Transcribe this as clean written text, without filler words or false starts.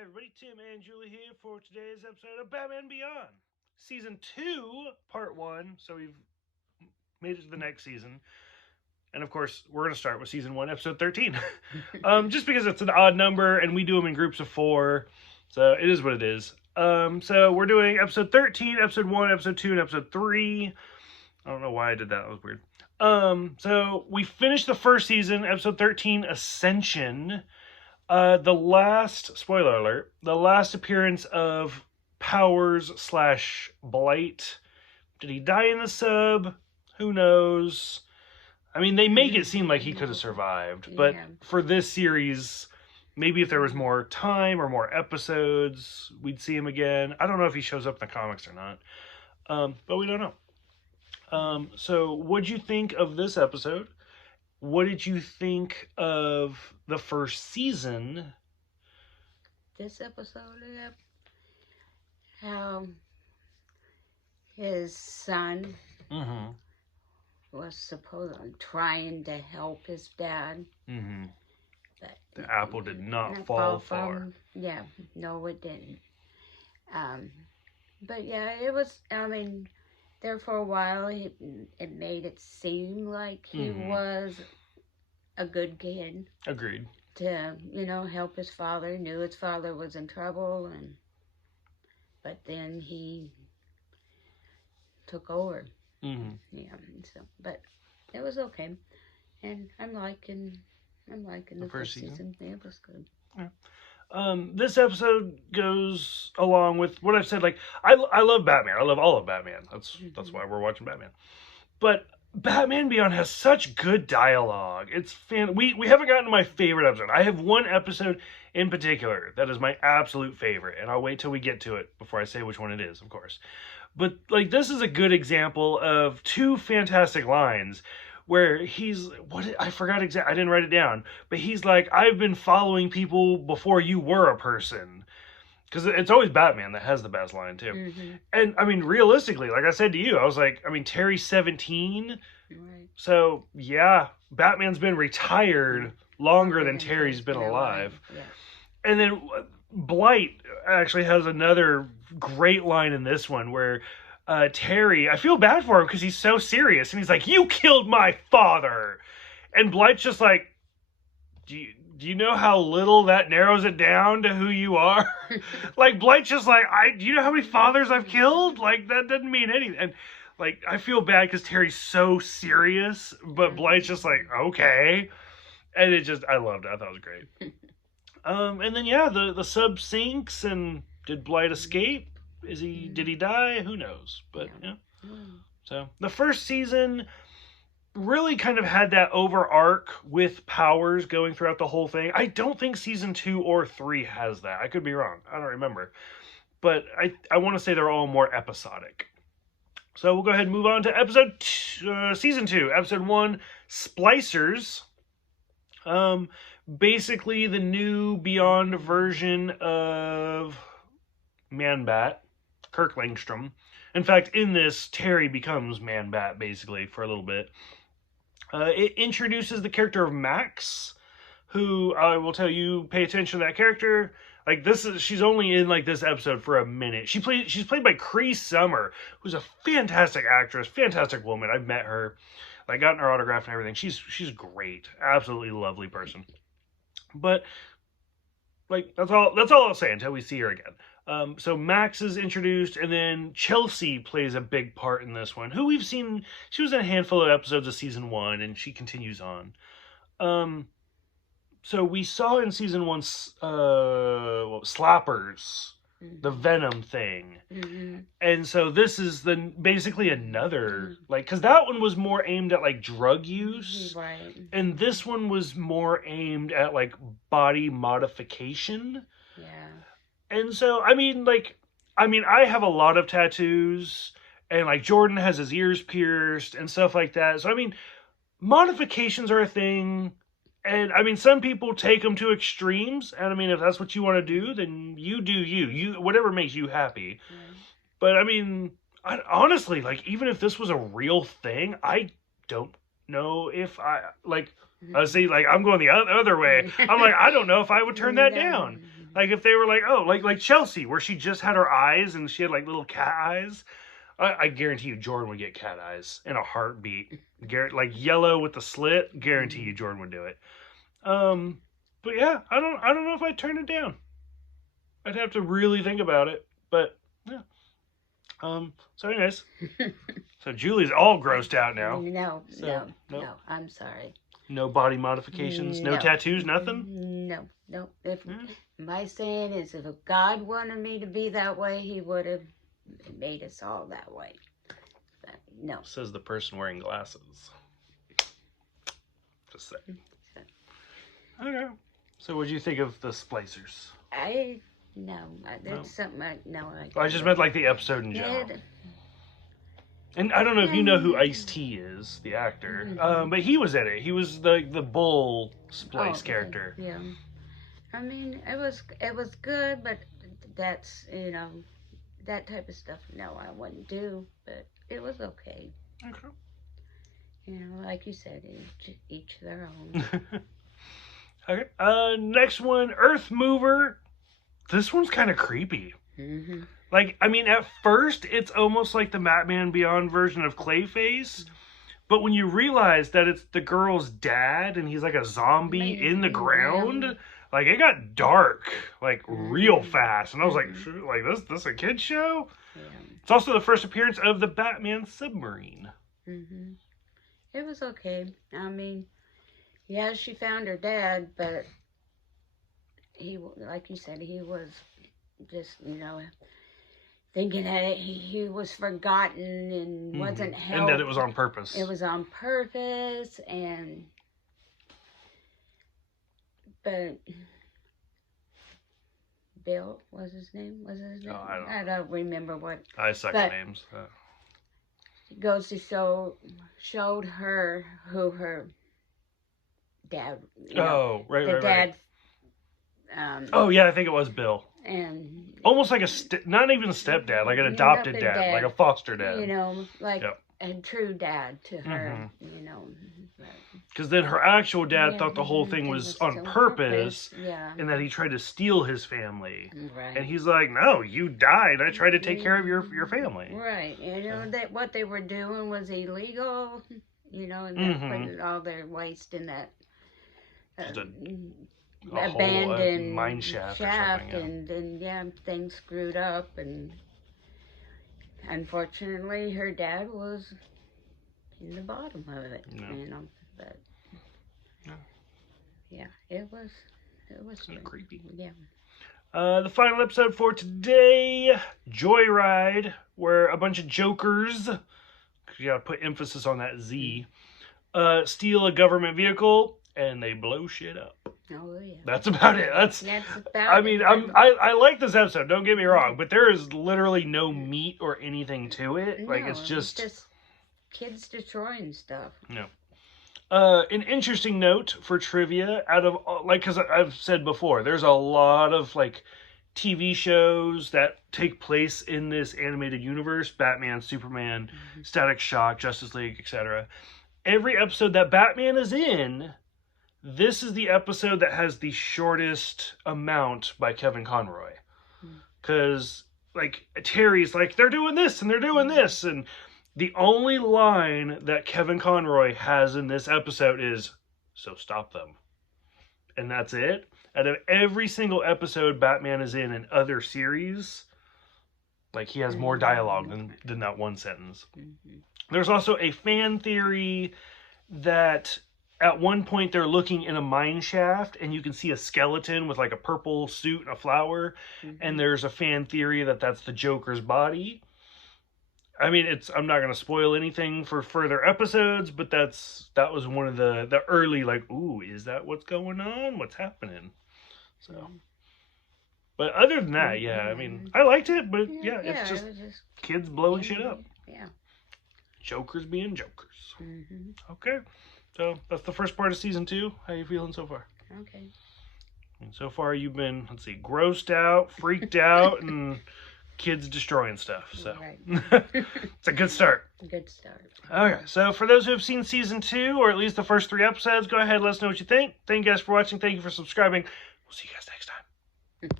Everybody, Tim and Julie here for today's episode of Batman Beyond. Season 2, Part 1. So we've made it to the next season. And of course, we're going to start with Season 1, Episode 13. Just because it's an odd number and we do them in groups of 4. So it is what it is. So we're doing Episode 13, Episode 1, Episode 2, and Episode 3. I don't know why I did that. That was weird. So we finished the first season, Episode 13, Ascension. The last, spoiler alert, the last appearance of Powers / Blight. Did he die in the sub? Who knows? I mean, they make it seem like he could have survived, but for this series, maybe if there was more time or more episodes, we'd see him again. I don't know if he shows up in the comics or not, but we don't know. So what'd you think of this episode? What did you think of the first season? This episode, how his son was supposedly trying to help his dad. But the apple did not fall far. Yeah, no, it didn't. But yeah, it was, I mean, there for a while, it made it seem like he was a good kid. Agreed. To, help his father. Knew his father was in trouble, but then he took over. Yeah, so, but it was okay. And I'm liking the first season. It was good. Yeah. This episode goes along with what I've said. Like, I love Batman. I love all of Batman. That's why we're watching Batman. But Batman Beyond has such good dialogue. It's we haven't gotten to my favorite episode. I have one episode in particular that is my absolute favorite, and I'll wait till we get to it before I say which one it is, of course. But like, this is a good example of two fantastic lines where I forgot exactly, I didn't write it down, but he's like, I've been following people before you were a person. Because it's always Batman that has the best line, too. And, I mean, realistically, like I said to you, I was like, I mean, Terry's 17. Right. So, yeah, Batman's been retired longer than Terry's been alive. Yeah. And then Blight actually has another great line in this one where Terry, I feel bad for him because he's so serious. And he's like, you killed my father. And Blight's just like, do you know how little that narrows it down to who you are? Like, Blight's just like, do you know how many fathers I've killed? Like, that doesn't mean anything. And, like, I feel bad because Terry's so serious, but Blight's just like, okay. And I loved it. I thought it was great. And then, yeah, the sub sinks, and did Blight escape? Did he die? Who knows? But, yeah. So, the first season really kind of had that over arc with Powers going throughout the whole thing. I don't think season 2 or 3 has that. I could be wrong. I don't remember. But I want to say they're all more episodic. So we'll go ahead and move on to season 2, episode 1, Splicers. Basically the new Beyond version of Man-Bat, Kirk Langstrom. In fact, in this, Terry becomes Man-Bat, basically, for a little bit. It introduces the character of Max, who I will tell you, pay attention to that character. Like, she's only in like this episode for a minute. She's played by Cree Summer, who's a fantastic actress, fantastic woman. I've met her, like, gotten her autograph and everything. She's great, absolutely lovely person. But like, that's all I'll say until we see her again. So Max is introduced, and then Chelsea plays a big part in this one, who we've seen. She was in a handful of episodes of season 1, and she continues on. So we saw in season 1, Slappers, the Venom thing. And so this is basically another, like, because that one was more aimed at, like, drug use. Right. And this one was more aimed at, like, body modification. Yeah. And so, I have a lot of tattoos, and, like, Jordan has his ears pierced and stuff like that. So, I mean, modifications are a thing, and, I mean, some people take them to extremes, and, I mean, if that's what you want to do, then you do you. Whatever makes you happy. But, I mean, honestly, like, even if this was a real thing, I don't know if I say, like, I'm going the other way. I'm like, I don't know if I would turn that down. Like if they were like, oh, like Chelsea, where she just had her eyes and she had like little cat eyes. I guarantee you Jordan would get cat eyes in a heartbeat. Like yellow with the slit, guarantee you Jordan would do it. But yeah, I don't know if I'd turn it down. I'd have to really think about it. But yeah. So anyways. So Julie's all grossed out now. No, I'm sorry. No body modifications, no tattoos, nothing? No. If my saying is if God wanted me to be that way, he would have made us all that way. But no. Says the person wearing glasses. Just saying. Okay. So what do you think of the Splicers? That's something I just meant like the episode in general. And I don't know if you know who Ice-T is, the actor, but he was in it. He was the bull Splice character. Yeah. I mean, it was good, but that's, that type of stuff, no, I wouldn't do, but it was okay. Okay. Like you said, each their own. Okay. Next one, Earth Mover. This one's kind of creepy. Mm-hmm. Like, I mean, at first, it's almost like the Batman Beyond version of Clayface. But when you realize that it's the girl's dad and he's like a zombie in the ground, like, it got dark, like, real fast. And I was like, this a kid's show? Yeah. It's also the first appearance of the Batman submarine. Mm-hmm. It was okay. I mean, yeah, she found her dad, but he, like you said, he was just, thinking that he was forgotten and wasn't helped. And that it was on purpose. It was on purpose, but Bill was his name? Oh, I don't remember what. I suck at names. Goes to showed her who her dad. Right. Dad. Oh yeah, I think it was Bill. And almost like not even a stepdad, like an adopted dad, like a foster dad. Like a true dad to her. Because then her actual dad thought the whole thing was on purpose, and that he tried to steal his family. Right. And he's like, "No, you died. I tried to take care of your family." Right. That what they were doing was illegal. And putting all their waste in that. Abandoned mine shaft or something, and then things screwed up, and unfortunately her dad was in the bottom of it. But it was kind of creepy. Yeah. The final episode for today, Joyride, where a bunch of jokers, because you gotta put emphasis on that Z, steal a government vehicle and they blow shit up. Oh yeah. That's about it. That's about I mean, I like this episode, don't get me wrong, but there is literally no meat or anything to it. Like it's just kids destroying stuff. No. An interesting note for trivia, because I've said before, there's a lot of like TV shows that take place in this animated universe: Batman, Superman, Static Shock, Justice League, etc. Every episode that Batman is in, this is the episode that has the shortest amount by Kevin Conroy. Because, like, Terry's like, they're doing this and they're doing this. And the only line that Kevin Conroy has in this episode is, "So stop them." And that's it. Out of every single episode Batman is in other series, like, he has more dialogue than that one sentence. There's also a fan theory that at one point they're looking in a mine shaft and you can see a skeleton with like a purple suit and a flower. And there's a fan theory that that's the Joker's body. I mean, I'm not going to spoil anything for further episodes, but that was one of the early, like, ooh, is that what's going on? What's happening? So, but other than that, yeah, I mean, I liked it, but it's just kids blowing shit up. Yeah. Jokers being jokers. Okay. So that's the first part of season 2. How you feeling so far? Okay. And so far you've been, grossed out, freaked out, and kids destroying stuff. So it's a good start. Good start. Okay, so for those who have seen season 2, or at least the first 3 episodes, go ahead and let us know what you think. Thank you guys for watching. Thank you for subscribing. We'll see you guys